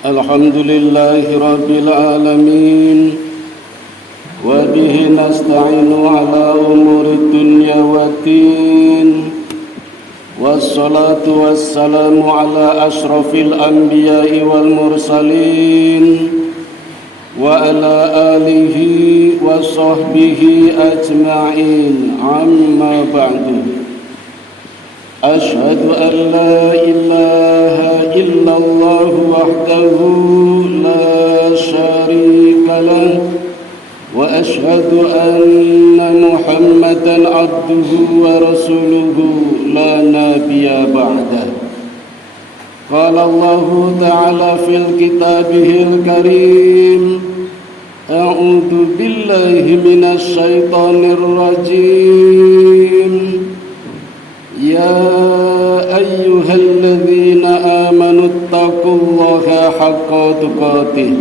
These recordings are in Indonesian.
Alhamdulillahi Rabbil Alamin. Wa bihi nasta'inu ala umuri dunya waddin. Wassalatu wassalamu ala ashrafil anbiya'i wal mursalin. Wa ala alihi wa sahbihi ajma'in. Amma ba'du. Ashhadu an la ilaha illallah wahdahu la syarika lah wa ashhadu anna Muhammadan abduhu wa rasuluhu la nabiyya ba'dah. Qala Allah ta'ala fil kitabihil karim, a'udzu billahi minasy syaithanir rajim. Ya ayyuhalladzina amanu taqullaha haqqa tuqatih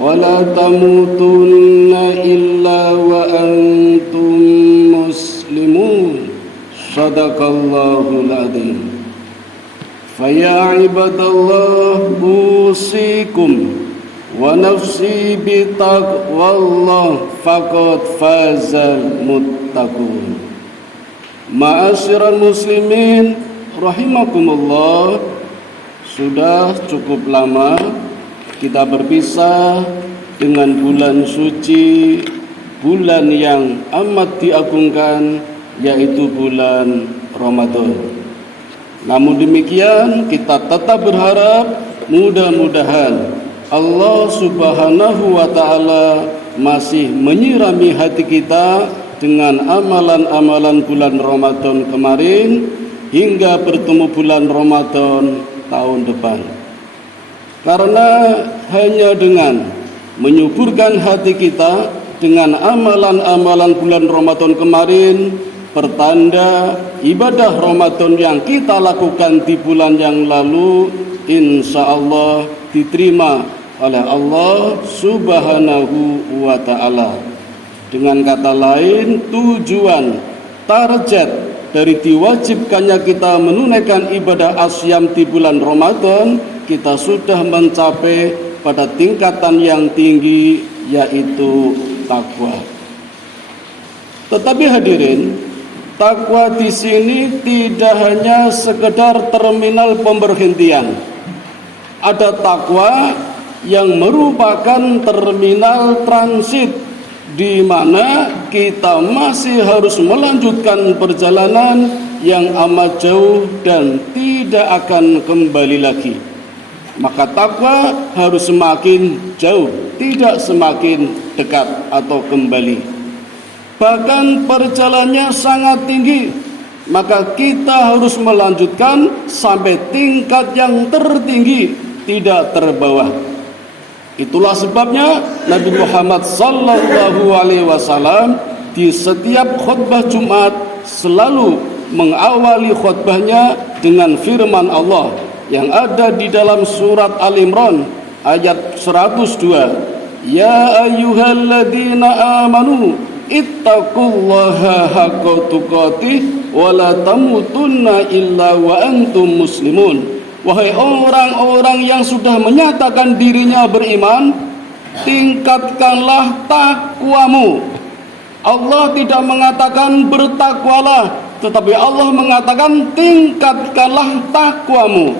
wa la tamutunna illa wa antum muslimun. Shadaqallahul adzim. Faya ibadallah, usikum wa nafsi bitaqwallah faqad fazal muttaqun. Ma'asyiral muslimin rahimakumullah, sudah cukup lama kita berpisah dengan bulan suci, bulan yang amat diagungkan, yaitu bulan Ramadan. Namun demikian kita tetap berharap mudah-mudahan Allah Subhanahu wa ta'ala masih menyirami hati kita dengan amalan-amalan bulan Ramadan kemarin hingga bertemu bulan Ramadan tahun depan. Karena hanya dengan menyuburkan hati kita dengan amalan-amalan bulan Ramadan kemarin, pertanda ibadah Ramadan yang kita lakukan di bulan yang lalu insya Allah diterima oleh Allah Subhanahu wa ta'ala. Dengan kata lain, tujuan, target dari diwajibkannya kita menunaikan ibadah asyam di bulan Ramadan, kita sudah mencapai pada tingkatan yang tinggi, yaitu takwa. Tetapi hadirin, takwa di sini tidak hanya sekedar terminal pemberhentian. Ada takwa yang merupakan terminal transit, di mana kita masih harus melanjutkan perjalanan yang amat jauh dan tidak akan kembali lagi. Maka takwa harus semakin jauh, tidak semakin dekat atau kembali. Bahkan perjalanannya sangat tinggi, maka kita harus melanjutkan sampai tingkat yang tertinggi, tidak terbawah. Itulah sebabnya Nabi Muhammad sallallahu alaihi wasallam di setiap khutbah Jumat selalu mengawali khutbahnya dengan firman Allah yang ada di dalam surat Al-Imran ayat 102. Ya ayyuhalladzina amanu ittaqullaha haqqa tuqatih wa la tamutunna illa wa antum muslimun. Wahai orang-orang yang sudah menyatakan dirinya beriman, tingkatkanlah takwamu. Allah tidak mengatakan bertakwalah, tetapi Allah mengatakan tingkatkanlah takwamu.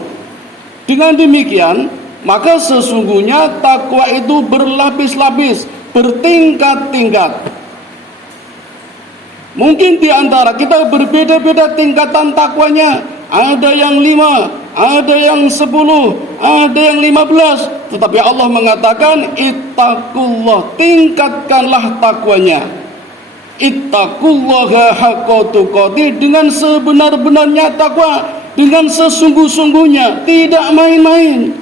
Dengan demikian, maka sesungguhnya takwa itu berlapis-lapis, bertingkat-tingkat. Mungkin di antara kita berbeda-beda tingkatan takwanya. Ada yang 5, ada yang 10, ada yang 15. Tetapi Allah mengatakan ittaqullah, tingkatkanlah takwanya. Ittaqullaha haqqa tuqatih, dengan sebenar-benarnya takwa, dengan sesungguh-sungguhnya, tidak main-main.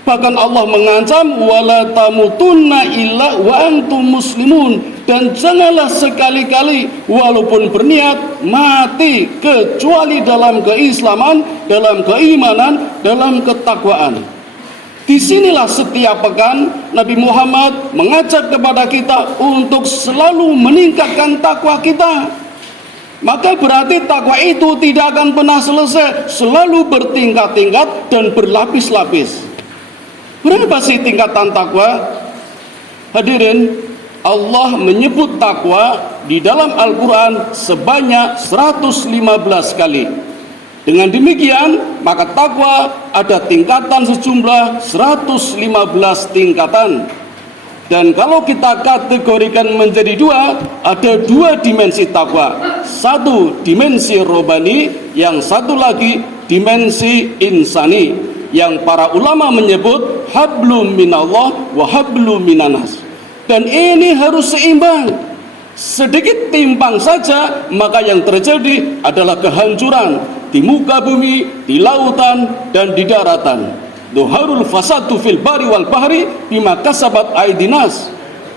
Bahkan Allah mengancam wala tamutunna illa wa antum muslimun, dan janganlah sekali-kali walaupun berniat mati kecuali dalam keislaman, dalam keimanan, dalam ketakwaan. Disinilah setiap pekan Nabi Muhammad mengajak kepada kita untuk selalu meningkatkan takwa kita. Maka berarti takwa itu tidak akan pernah selesai, selalu bertingkat-tingkat dan berlapis-lapis. Berapa sih tingkatan takwa? Hadirin, Allah menyebut takwa di dalam Al-Quran sebanyak 115 kali. Dengan demikian, maka takwa ada tingkatan sejumlah 115 tingkatan. Dan kalau kita kategorikan menjadi dua, ada dua dimensi takwa. Satu dimensi robani, yang satu lagi dimensi insani, yang para ulama menyebut hablum minallah wa hablum minanas. Dan ini harus seimbang. Sedikit timpang saja, maka yang terjadi adalah kehancuran di muka bumi, di lautan, dan di daratan. Dhuharul fasadu fil bari wal bahri bima kasabat aidinas.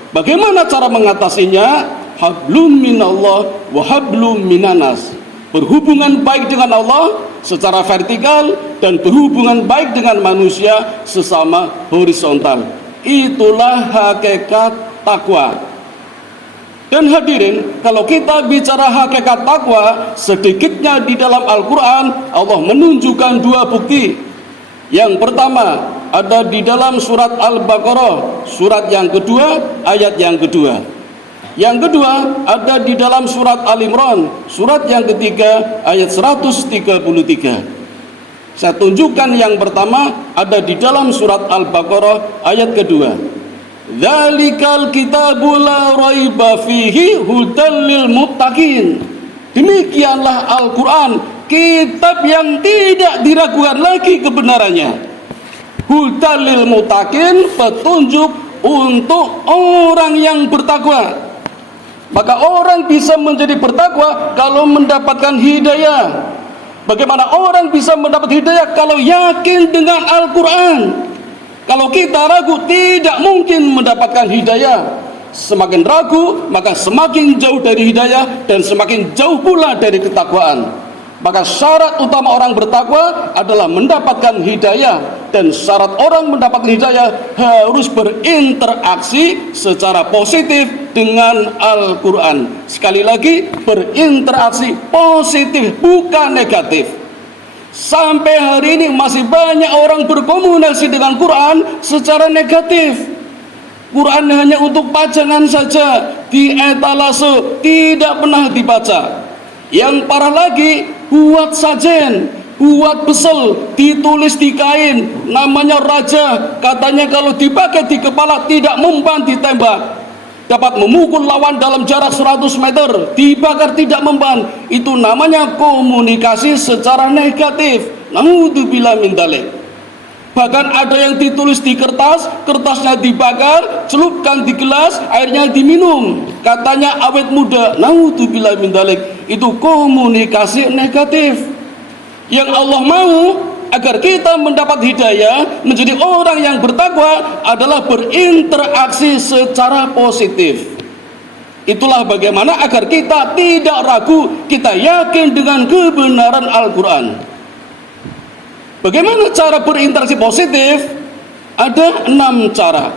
Bagaimana cara mengatasinya? Hablum minallah wa hablum minanas. Berhubungan baik dengan Allah secara vertikal dan berhubungan baik dengan manusia sesama horizontal. Itulah hakikat takwa. Dan hadirin, kalau kita bicara hakikat takwa, sedikitnya di dalam Al-Quran Allah menunjukkan dua bukti. Yang pertama ada di dalam surat Al-Baqarah, surat yang kedua, ayat yang kedua. Yang kedua ada di dalam surat Al-Imran, surat yang ketiga, ayat 133. Saya tunjukkan yang pertama ada di dalam surat Al-Baqarah, ayat kedua. Dzalikal kitabu la raiba fihi hudal lil muttaqin. Demikianlah Al-Quran, kitab yang tidak diragukan lagi kebenarannya. Hudal lil muttaqin, petunjuk untuk orang yang bertakwa. Maka orang bisa menjadi bertakwa kalau mendapatkan hidayah. Bagaimana orang bisa mendapat hidayah kalau yakin dengan Al-Quran? Kalau kita ragu, tidak mungkin mendapatkan hidayah. Semakin ragu, maka semakin jauh dari hidayah dan semakin jauh pula dari ketakwaan. Maka syarat utama orang bertakwa adalah mendapatkan hidayah, dan syarat orang mendapatkan hidayah harus berinteraksi secara positif dengan Al-Quran. Sekali lagi, berinteraksi positif, bukan negatif. Sampai hari ini masih banyak orang berkomunikasi dengan Quran secara negatif. Quran hanya untuk pajangan saja, di etalase, tidak pernah dibaca. Yang parah lagi, buat sajen, buat besel, ditulis di kain, namanya raja. Katanya kalau dipakai di kepala tidak mempan ditembak. Dapat memukul lawan dalam jarak 100 meter, dibakar tidak mempan. Itu namanya komunikasi secara negatif. Naudzubillah min dzalik. Bahkan ada yang ditulis di kertas, kertasnya dibakar, celupkan di gelas, airnya diminum. Katanya awet muda. Naudzubillah min dzalik. Itu komunikasi negatif. Yang Allah mau agar kita mendapat hidayah, menjadi orang yang bertakwa, adalah berinteraksi secara positif. Itulah bagaimana agar kita tidak ragu, kita yakin dengan kebenaran Al-Quran. Bagaimana cara berinteraksi positif? Ada 6 cara.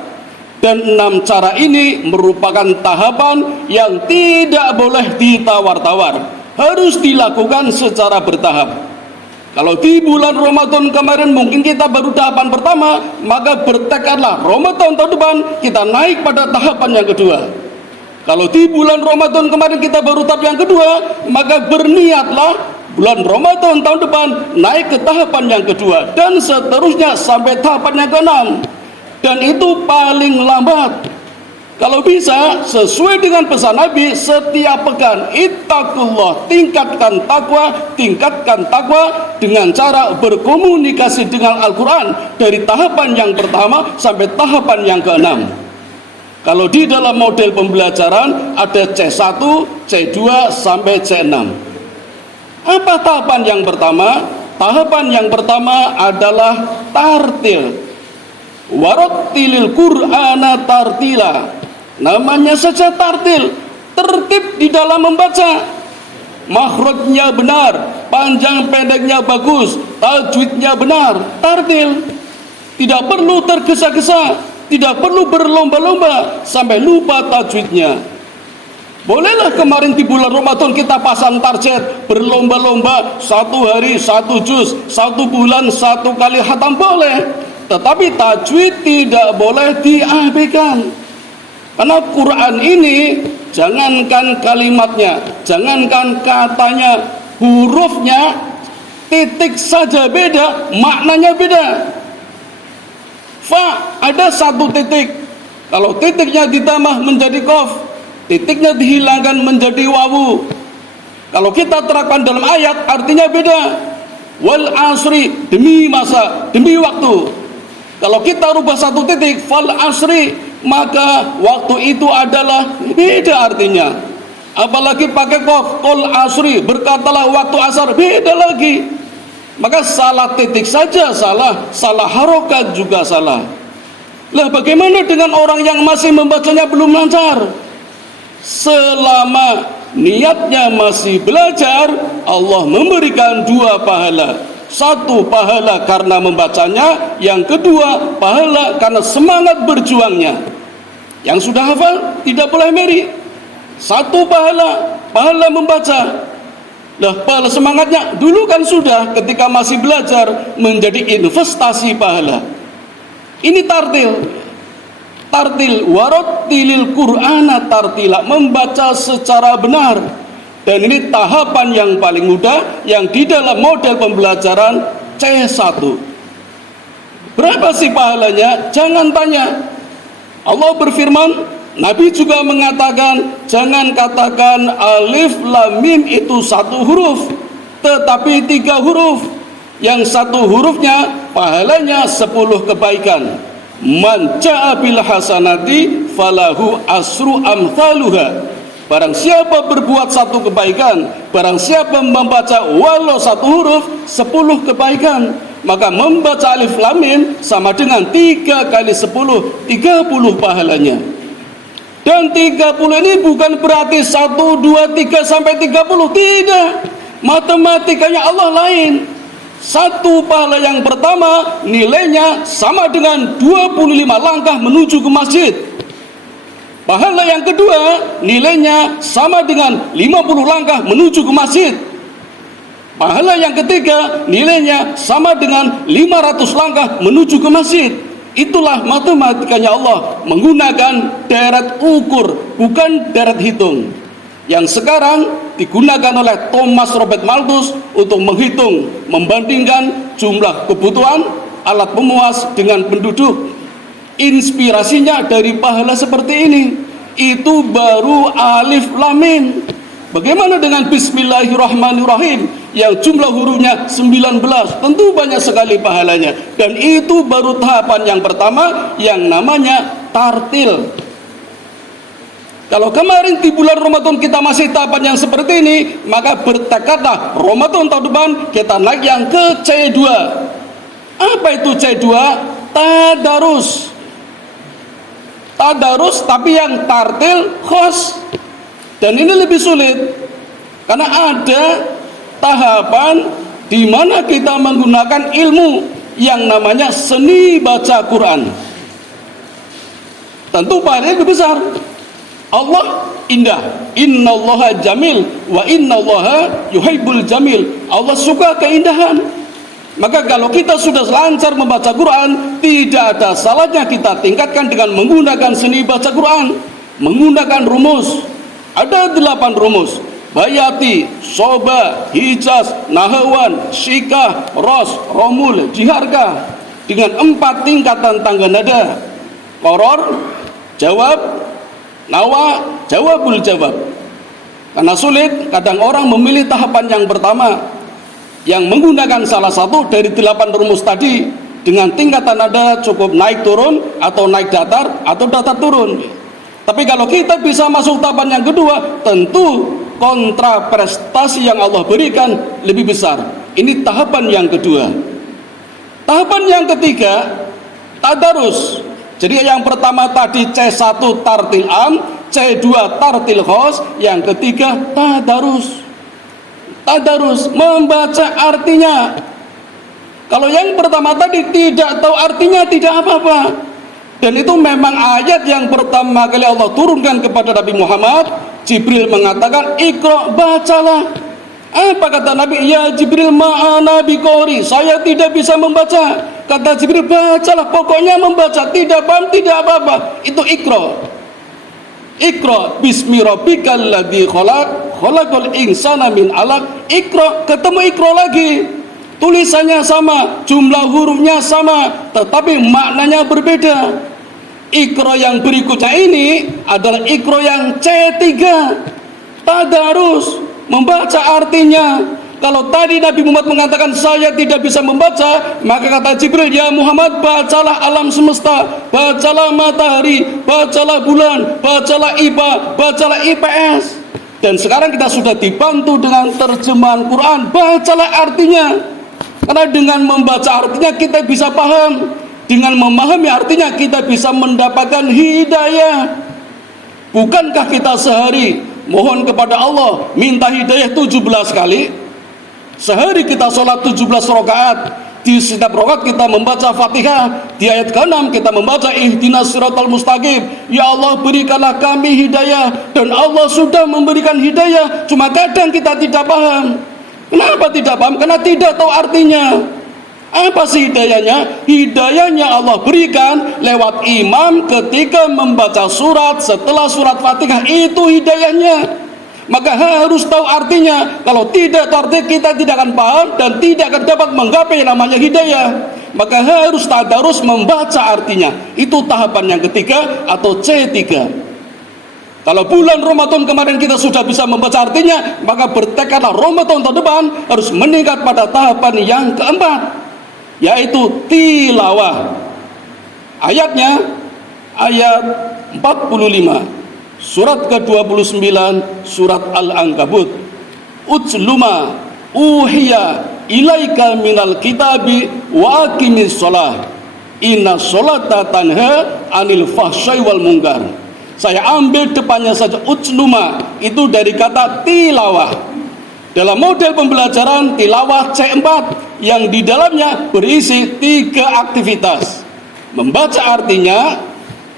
Dan 6 cara ini merupakan tahapan yang tidak boleh ditawar-tawar, harus dilakukan secara bertahap. Kalau di bulan Ramadan kemarin mungkin kita baru tahapan pertama, maka bertekadlah Ramadan tahun depan kita naik pada tahapan yang kedua. Kalau di bulan Ramadan kemarin kita baru tahap yang kedua, maka berniatlah bulan Ramadan tahun depan naik ke tahapan yang kedua, dan seterusnya sampai tahapan yang ke-6. Dan itu paling lambat. Kalau bisa, sesuai dengan pesan Nabi, setiap pekan ittaqullah, tingkatkan takwa dengan cara berkomunikasi dengan Al-Quran dari tahapan yang pertama sampai tahapan yang ke-6. Kalau di dalam model pembelajaran ada C1, C2 sampai C6. Apa tahapan yang pertama? Tahapan yang pertama adalah tartil. Warattilil Qur'ana tartila. Namanya saja tartil, tertib di dalam membaca. Makhrajnya benar, panjang pendeknya bagus, tajwidnya benar, tartil. Tidak perlu tergesa-gesa, tidak perlu berlomba-lomba sampai lupa tajwidnya. Bolehlah kemarin di bulan Ramadan kita pasang target berlomba-lomba, 1 hari 1 juz, 1 bulan 1 kali khatam, boleh. Tetapi tajwid tidak boleh diabaikan. Karena Quran ini jangankan kalimatnya, jangankan katanya, hurufnya, titik saja beda, maknanya beda. Fa ada satu titik, kalau titiknya ditambah menjadi qaf, titiknya dihilangkan menjadi wawu. Kalau kita terapkan dalam ayat, artinya beda. Wal asri, demi masa, demi waktu. Kalau kita rubah satu titik, fal asri, maka waktu itu adalah beda artinya. Apalagi pakai qaf, qul asri, berkatalah waktu asar, beda lagi. Maka salah titik saja salah, salah harokat juga salah. Lah bagaimana dengan orang yang masih membacanya belum lancar? Selama niatnya masih belajar, Allah memberikan 2 pahala. 1 pahala karena membacanya, yang kedua pahala karena semangat berjuangnya. Yang sudah hafal tidak boleh meri. 1 pahala, pahala membaca. Nah, pahala semangatnya dulu kan sudah ketika masih belajar menjadi investasi pahala. Ini tartil. Tartil warattilil Qur'ana tartila, membaca secara benar. Dan ini tahapan yang paling mudah yang di dalam model pembelajaran C1. Berapa sih pahalanya? Jangan tanya. Allah berfirman, Nabi juga mengatakan, jangan katakan alif lam mim itu 1 huruf, tetapi 3 huruf. Yang 1 hurufnya pahalanya 10 kebaikan. Man ja'a bil hasanati falahu asru amthaluha. Barang siapa berbuat 1 kebaikan, barang siapa membaca walau 1 huruf, 10 kebaikan. Maka membaca alif lam mim sama dengan 3 kali 10, 30 pahalanya. Dan 30 ini bukan berarti 1, 2, 3 sampai 30, tidak. Matematikanya Allah lain. 1 pahala yang pertama nilainya sama dengan 25 langkah menuju ke masjid. Pahala yang kedua nilainya sama dengan 50 langkah menuju ke masjid. Pahala yang ketiga nilainya sama dengan 500 langkah menuju ke masjid. Itulah matematikanya Allah, menggunakan deret ukur, bukan deret hitung. Yang sekarang digunakan oleh Thomas Robert Malthus untuk menghitung, membandingkan jumlah kebutuhan alat pemuas dengan penduduk. Inspirasinya dari pahala seperti ini. Itu baru alif lam mim. Bagaimana dengan bismillahirrahmanirrahim yang jumlah hurufnya 19? Tentu banyak sekali pahalanya. Dan itu baru tahapan yang pertama yang namanya tartil. Kalau kemarin di bulan Ramadan kita masih tahapan yang seperti ini, maka bertekadlah Ramadan tahun depan kita naik yang ke C2. Apa itu C2? Tadarus. Tadarus tapi yang tartil khos. Dan ini lebih sulit karena ada tahapan di mana kita menggunakan ilmu yang namanya seni baca Quran. Tentu pahalanya lebih besar. Allah indah, innallaha jamil wa innallaha yuhibbul jamil. Allah suka keindahan. Maka kalau kita sudah lancar membaca Quran, tidak ada salahnya kita tingkatkan dengan menggunakan seni baca Quran, menggunakan rumus. Ada 8 rumus: bayati, soba, hijaz, nahawan, syikah, ros, romul, jiharkah, dengan 4 tingkatan tangga nada: koror, jawab, nawa, jawabul jawab. Karena sulit, kadang orang memilih tahapan yang pertama yang menggunakan salah satu dari 8 rumus tadi dengan tingkatan nada cukup naik turun atau naik datar atau datar turun. Tapi kalau kita bisa masuk tahapan yang kedua, tentu kontra prestasi yang Allah berikan lebih besar. Ini tahapan yang kedua. Tahapan yang ketiga, tadarus. Jadi yang pertama tadi C1 tartil am, C2 tartil khos, yang ketiga tadarus. Tadarus, membaca artinya. Kalau yang pertama tadi tidak tahu artinya, tidak apa-apa. Dan itu memang ayat yang pertama kali Allah turunkan kepada Nabi Muhammad. Jibril mengatakan, Iqra, bacalah. Apa kata Nabi? Ya Jibril, ma'ana biqori, saya tidak bisa membaca. Kata Jibril, bacalah, pokoknya membaca, tidak paham tidak apa-apa. Itu Iqra. Iqra bismi rabbikal ladzi khalaq, khalaqal insana min 'alaq. Iqra, ketemu Iqra lagi. Tulisannya sama, jumlah hurufnya sama, tetapi maknanya berbeda. Iqra yang berikutnya ini adalah Iqra yang C3. Tadarus, membaca artinya. Kalau tadi Nabi Muhammad mengatakan saya tidak bisa membaca, maka kata Jibril, ya Muhammad, bacalah alam semesta, bacalah matahari, bacalah bulan, bacalah IPA, bacalah IPS. Dan sekarang kita sudah dibantu dengan terjemahan Quran, bacalah artinya. Karena dengan membaca artinya kita bisa paham, dengan memahami artinya kita bisa mendapatkan hidayah. Bukankah kita sehari mohon kepada Allah minta hidayah 17 kali? Sehari kita sholat 17 rakaat. Di setiap rakaat kita membaca Fatihah. Di ayat ke-6 kita membaca ihdinas siratal mustaqim. Ya Allah, berikanlah kami hidayah. Dan Allah sudah memberikan hidayah, cuma kadang kita tidak paham. Kenapa tidak paham? Karena tidak tahu artinya. Apa sih hidayahnya? Hidayahnya Allah berikan lewat imam ketika membaca surat setelah surat Fatihah. Itu hidayahnya. Maka harus tahu artinya. Kalau tidak tahu artinya, kita tidak akan paham dan tidak akan dapat menggapai namanya hidayah. Maka harus tadarus membaca artinya. Itu tahapan yang ketiga atau C3. Kalau bulan Ramadan kemarin kita sudah bisa membaca artinya, maka bertekadlah Ramadan tahun depan harus meningkat pada tahapan yang keempat, yaitu tilawah. Ayatnya ayat 45 surat ke-29 surat Al-Ankabut. Utsluma uhiya ilaika minal kitabi wa aqimis shalah inna sholata tanha anil fahsyai wal munkar. Saya ambil depannya saja, utsluma itu dari kata tilawah. Dalam model pembelajaran tilawah C4 yang di dalamnya berisi 3 aktivitas: membaca artinya,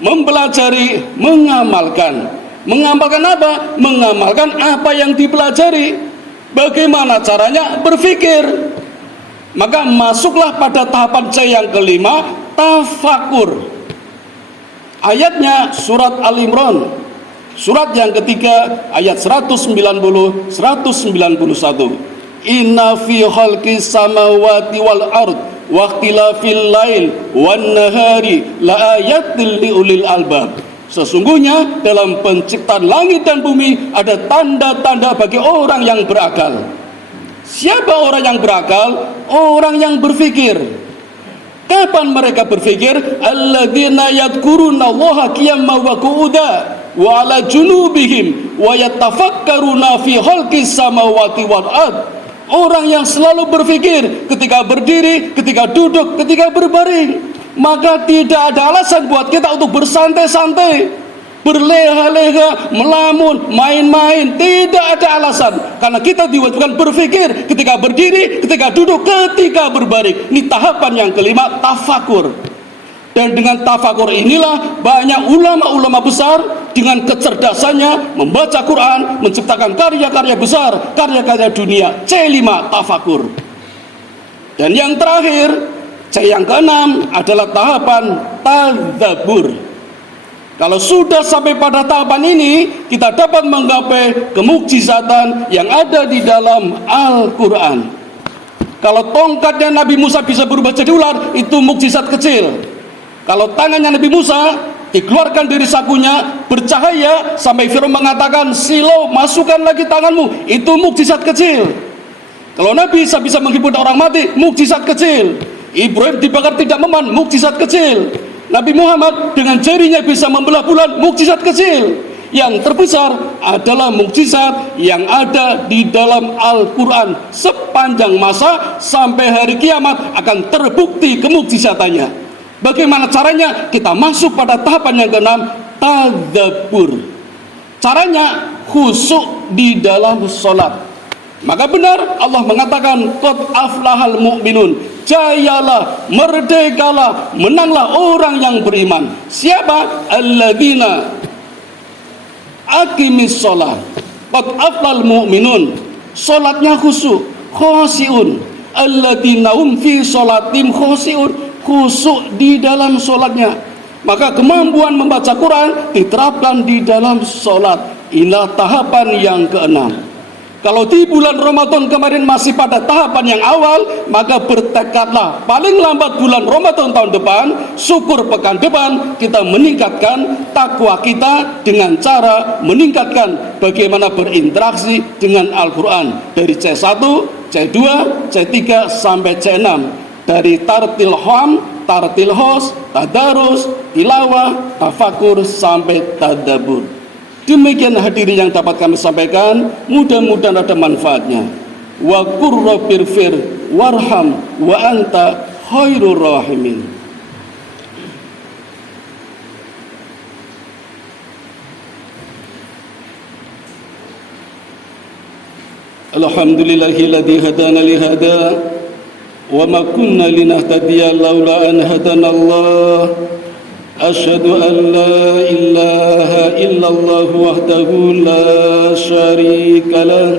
mempelajari, mengamalkan. Mengamalkan apa? Mengamalkan apa yang dipelajari. Bagaimana caranya? Berpikir. Maka masuklah pada tahapan C yang kelima, tafakur. Ayatnya surat Al-Imran, surat yang ketiga, ayat 190 191. Inna fi khalqis samawati wal ard wa ikhtilafil lail wan nahari la ayatil liulil albab. Sesungguhnya dalam penciptaan langit dan bumi ada tanda-tanda bagi orang yang berakal. Siapa orang yang berakal? Orang yang berpikir. Kapan mereka berpikir? Alladzina yadhkurunallaha qiyaman wa qu'udan wa 'ala junubihim wa yatafakkaruna fi khalqis samawati wal ard. Orang yang selalu berpikir ketika berdiri, ketika duduk, ketika berbaring. Maka tidak ada alasan buat kita untuk bersantai-santai, berleha-leha, melamun, main-main. Tidak ada alasan, karena kita diwajibkan berpikir ketika berdiri, ketika duduk, ketika berbaring. Ini tahapan yang kelima, tafakur. Dan dengan tafakur inilah banyak ulama-ulama besar dengan kecerdasannya membaca Quran, menciptakan karya-karya besar, karya-karya dunia. C5, tafakur. Dan yang terakhir, C yang ke-6 adalah tahapan tadabbur. Kalau sudah sampai pada tahapan ini, kita dapat menggapai kemukjizatan yang ada di dalam Al-Quran. Kalau tongkatnya Nabi Musa bisa berubah jadi ular, itu mukjizat kecil. Kalau tangannya Nabi Musa dikeluarkan dari sakunya, bercahaya sampai Firaun mengatakan, "Silo, masukkan lagi tanganmu," itu mukjizat kecil. Kalau Nabi Isa bisa menghibur orang mati, mukjizat kecil. Ibrahim dibakar tidak mempan, mukjizat kecil. Nabi Muhammad dengan jarinya bisa membelah bulan, mukjizat kecil. Yang terbesar adalah mukjizat yang ada di dalam Al-Quran. Sepanjang masa sampai hari kiamat akan terbukti kemukjizatannya. Bagaimana caranya? Kita masuk pada tahapan yang ke-6, tadabbur. Caranya khusyuk di dalam sholat. Maka benar Allah mengatakan, qad aflahal mu'minun, jayalah, merdekalah, menanglah orang yang beriman. Siapa? Alladzina aqimis sholat. Qad aflahal mu'minun. Salatnya khusyuk, khosyi'un. Alladzina hum fi sholatim khosyi'un, khusyuk di dalam salatnya. Maka kemampuan membaca Quran diterapkan di dalam salat. Inilah tahapan yang keenam. Kalau di bulan Ramadan kemarin masih pada tahapan yang awal, maka bertekadlah paling lambat bulan Ramadan tahun depan, syukur pekan depan, kita meningkatkan takwa kita dengan cara meningkatkan bagaimana berinteraksi dengan Al-Quran dari C1, C2, C3 sampai C6, dari tartil ham, tartil hos, tadarus, tilawah, tafakur sampai tadabbur. Demikian hadirin yang dapat kami sampaikan, mudah-mudahan ada manfaatnya. Wa qur rabbirfir warham wa anta khairur rahimin. Alhamdulillahilladzi hadana li hada wa ma kunna linahtadiya laula an hadana Allah. Asyhadu an la ilaha illallah wahdahu la syarika lah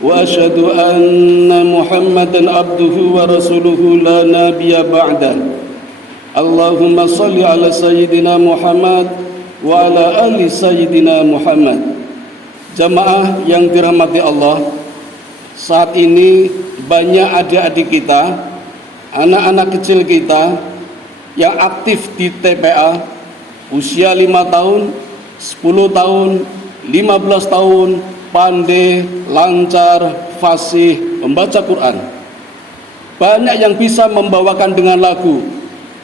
wa asyhadu anna Muhammadan abduhu wa rasuluhu la nabiyya ba'da. Allahumma shalli ala sayyidina Muhammad wa ala ali sayyidina Muhammad. Jamaah yang dirahmati Allah, saat ini banyak adik-adik kita, anak-anak kecil kita yang aktif di TPA, usia 5 tahun, 10 tahun, 15 tahun, pandai, lancar, fasih, membaca Quran. Banyak yang bisa membawakan dengan lagu,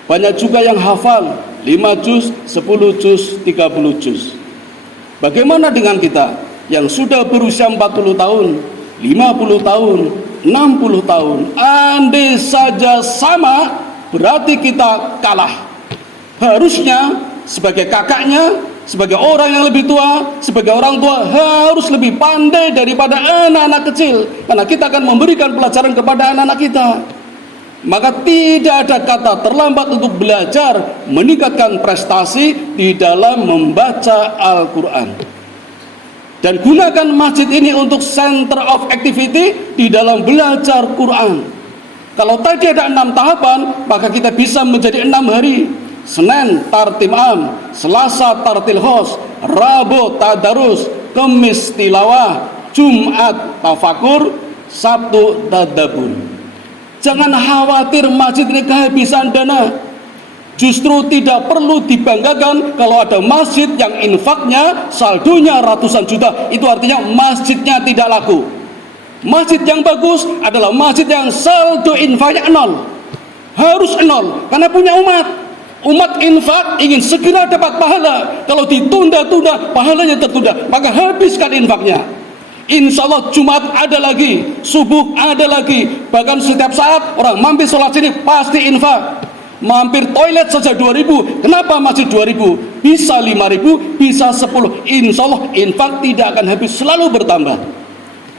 banyak juga yang hafal 5 juz, 10 juz, 30 juz. Bagaimana dengan kita yang sudah berusia 40 tahun, 50 tahun, 60 tahun? Andai saja sama, berarti kita kalah. Harusnya sebagai kakaknya, sebagai orang yang lebih tua, sebagai orang tua harus lebih pandai daripada anak-anak kecil, karena kita akan memberikan pelajaran kepada anak-anak kita. Maka tidak ada kata terlambat untuk belajar meningkatkan prestasi di dalam membaca Al-Quran. Dan gunakan masjid ini untuk center of activity di dalam belajar Quran. Kalau tadi ada 6 tahapan, maka kita bisa menjadi 6 hari. Senin tartim am, Selasa tartil khos, Rabu tadarus, Kamis tilawah, Jumat tafakur, Sabtu tadabbur. Jangan khawatir masjid ini kehabisan dana. Justru tidak perlu dibanggakan kalau ada masjid yang infaknya saldonya ratusan juta. Itu artinya masjidnya tidak laku. Masjid yang bagus adalah masjid yang saldo infaknya 0. Harus 0, karena punya umat. Umat infak ingin segera dapat pahala. Kalau ditunda-tunda, pahalanya tertunda. Maka habiskan infaknya. Insya Allah Jumat ada lagi, subuh ada lagi. Bahkan setiap saat orang mampir sholat sini pasti infak. Mampir toilet saja 2.000. Kenapa masih 2.000? Bisa 5.000, bisa 10. Insya Allah infak tidak akan habis, selalu bertambah.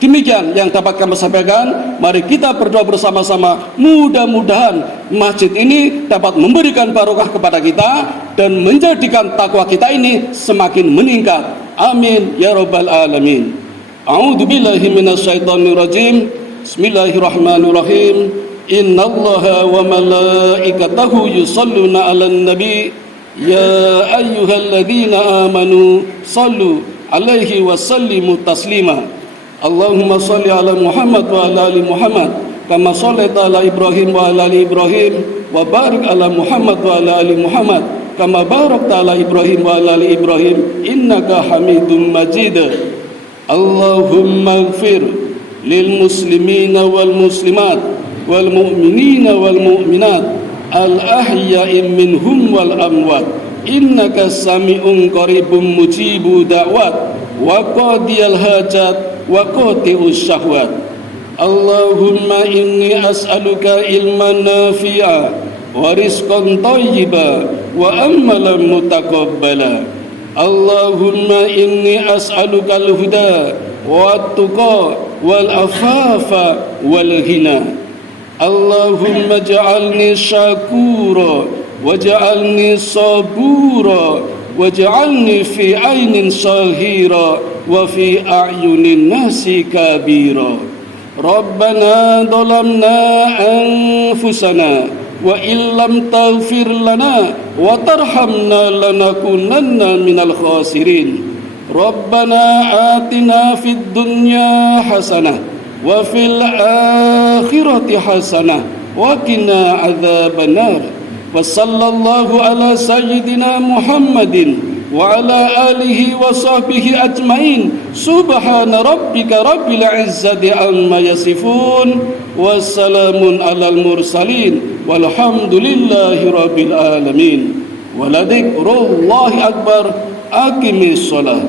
Demikian yang dapat kami sampaikan. Mari kita berdoa bersama-sama. Mudah-mudahan masjid ini dapat memberikan barokah kepada kita dan menjadikan takwa kita ini semakin meningkat. Amin ya rabbal alamin. A'udzu billahi minasyaitonir rajim. Bismillahirrahmanirrahim. Innallaha wa malaikatahu yusholluna 'alan nabi. Ya ayyuhalladzina amanu shallu 'alaihi wa sallimu taslima. Allahumma salli ala Muhammad wa ala ali Muhammad kama shallaita ala Ibrahim wa ala ali Ibrahim wa barik ala Muhammad wa ala ali Muhammad kama barakta ala Ibrahim wa ala ali Ibrahim innaka Hamidum Majid. Allahumma ighfir lil muslimina wal muslimat wal mu'minina wal mu'minat al ahya'i minhum wal amwat innaka sami'un qaribun mujibu da'wat wa qadiyal hajat wa qati'us syahwat. Allahumma inni as'aluka ilman nafi'a wa rizqan thayyiba wa amalan mutaqabbala. Allahumma inni as'aluka al-huda wa tuqa wal afafa wal ghina. Allahumma ja'alni syakura waj'alni sabura waj'alni fi ainin sahira وفي أعين الناس كبيرا ربنا ظلمنا أنفسنا وإن لم تغفر لنا وترحمنا لنكونن من الخاسرين ربنا آتنا في الدنيا حسنة وفي الآخرة حسنة وقنا عذاب النار وصلى الله على سيدنا محمد وعلى آله وصحبه أجمعين سبحان ربك رب العزة عما يصفون والسلام على المرسلين والحمد لله رب العالمين ولذكر الله أكبر أقم الصلاة